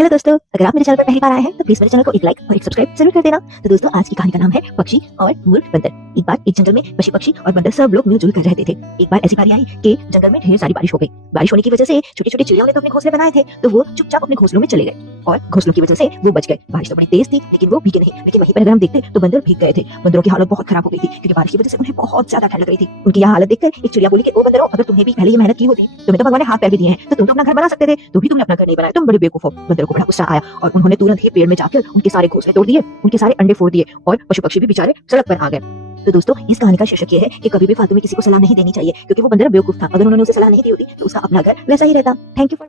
Hello दोस्तों, अगर आप मेरे चैनल पर पहली बार आए हैं तो प्लीज मेरे चैनल को एक लाइक और एक सब्सक्राइब जरूर कर देना। तो दोस्तों, आज की कहानी का नाम है पक्षी और मूर्ख बंदर। एक बार एक जंगल में पशु पक्षी और बंदर सब लोग मिलजुल कर रहते थे। एक बार ऐसी बारी आई कि जंगल में ढेर सारी बारिश हो गई। बारिश होने की वजह से छोटी छोटी चिड़ियों ने तो अपने घोंसले बनाए थे, तो वो चुपचाप अपने घोंसलों में चले गए और घोंसलों की वजह से वो बच गए। बारिश तो बड़ी तेज थी लेकिन वो भीगे नहीं। लेकिन वहीं पर अगर हम देखते तो बंदर भीग गए थे। बंदरों की हालत बहुत खराब हो गई थी क्योंकि बारिश की वजह से उन्हें बहुत ज्यादा ठंड लग रही थी। उनकी यह हालत देखकर एक चिड़िया बोली कि ओ बंदरों, अगर तुम्हें भी पहले ये मेहनत की होती, तुम्हें तो भगवान ने हाथ पैर भी दिए हैं, तो तुम तो अपना घर बना सकते थे, तो भी तुमने अपना घर नहीं बनाया, तुम बड़े बेवकूफ हो। बंदरों को बड़ा गुस्सा आया और उन्होंने तुरंत ही पेड़ में जाकर उनके सारे घोंसले तोड़ दिए, उनके सारे अंडे फोड़ दिए और पशु पक्षी भी बेचारे सड़क पर आ गए। तो दोस्तों, इस कहानी का शीर्षक ये है कि कभी भी फालतू में किसी को सलाह नहीं देनी चाहिए, क्योंकि वो बंदर बेवकूफ था। अगर उन्होंने उसे सलाह नहीं दी होती तो उसका अपना घर वैसा ही रहता। Thank you for